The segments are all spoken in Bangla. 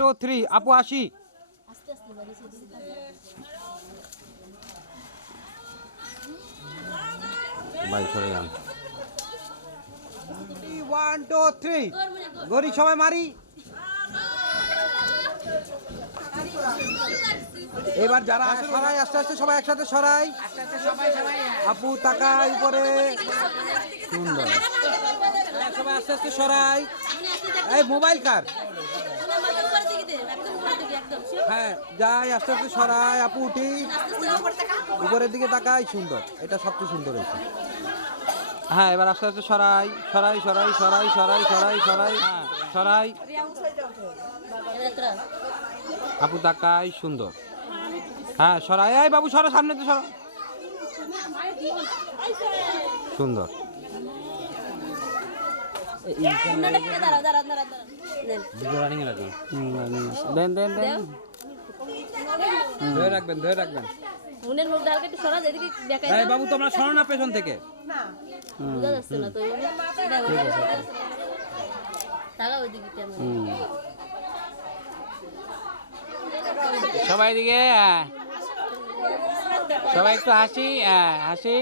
2 3 আপু আসি। ভাই সরে যান। 1 2 3 গড়ি সবাই মারি। এবার যারা সরাই আস্তে আস্তে সবাই একসাথে সরাই। আপু তাকাই উপরে। সুন্দর। সবাই আস্তে আস্তে সরাই। এই মোবাইল কার? হ্যাঁ যাই আস্তে আস্তে সরাই। আপু উঠি উপরের দিকে তাকাই। সুন্দর, এটা সবচেয়ে সুন্দর হয়েছে। হ্যাঁ এবার আস্তে আস্তে সরাই সরাই সরাই সরাই সরাই সরাই সরাই সরাই। আপু তাকাই। সুন্দর। হ্যাঁ সরাই। এই বাবু সরো, সামনে তো সরো। সুন্দর। দেন দেন দেন, ধরে রাখবেন ধরে রাখবেন। বাবু তোমরা সরো না পেছন থেকে। সবাই দিকে সবাই একটু হাসি। হাসি।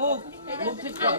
মুখ ঠিক কর।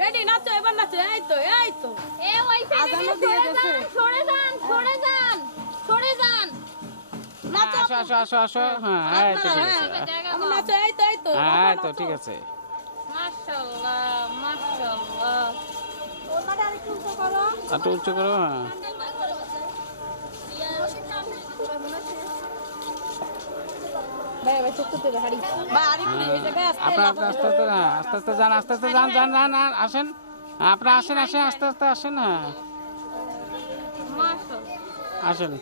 রেডি নাচো, এবার নাচো। এই তো এই তো এ ওই সাইডে সরে যান সরে যান সরে যান। নাচো আসো আসো আসো আসো। হ্যাঁ এই তো ঠিক আছে। আমি নাচো। এই তো এই তো হ্যাঁ তো ঠিক আছে। মাশাআল্লাহ মাশাআল্লাহ। ওনাটা আরেকটু উঁচু করো। একটু উঁচু করো। হ্যাঁ আপনার আস্তে আস্তে আস্তে আস্তে যান, আস্তে আস্তে যান যান যান আসেন। আপনার আসেন আসেন আস্তে আস্তে আসেন। হ্যাঁ আসেন।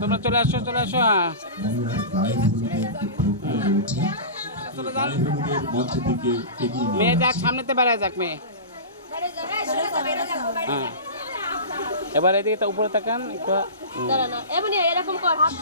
তোমরা চলে আসো চলে আসো। হ্যাঁ মেয়ে যাক, সামনেতে বেড়ায় যাক মেয়ে। হ্যাঁ এবার এদিকে উপরে তাকান একটু। এরকম কর হাত